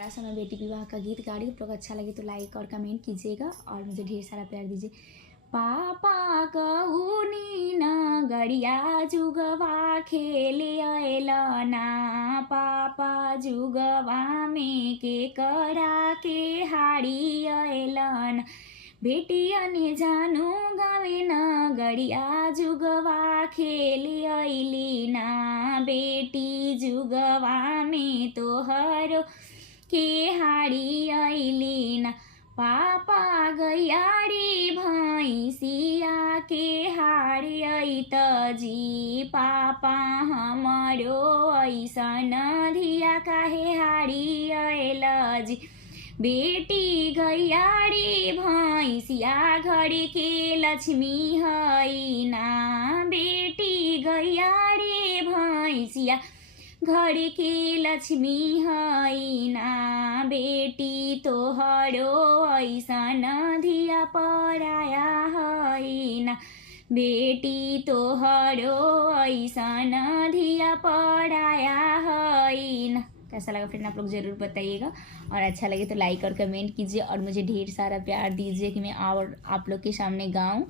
प्यारा सा मैं बेटी विवाह का गीत गा रही हूँ। आप लोग अच्छा लगे तो लाइक और कमेंट कीजिएगा और मुझे ढेर सारा प्यार दीजिए। पापा कहुनी न गड़िया जुगवा खेले अयलना, पापा जुगवा में के करा के हाड़ी अयलन। बेटियने जानु गावे न गड़िया जुगवा खेले अइलीना, बेटी जुगवा में तोहरो के हाड़ी अइलीना। पापा गैयाड़ी भैंसिया के हाड़ी अइत जी, पापा हमारो ऐसन धिया काहे हाड़ी अइल जी। बेटी गैयाड़ी भैंसिया घड़ी के लक्ष्मी हैना, बेटी गैयाड़ी भैंसिया घड़ी के लक्ष्मी हैना। बेटी तोहरो ऐसन धिया पराया हैना, बेटी तोहरो ऐसन धिया पराया हैना। कैसा लगा फ्रेंड आप लोग ज़रूर बताइएगा और अच्छा लगे तो लाइक और कमेंट कीजिए और मुझे ढेर सारा प्यार दीजिए कि मैं और आप लोग के सामने गाऊं।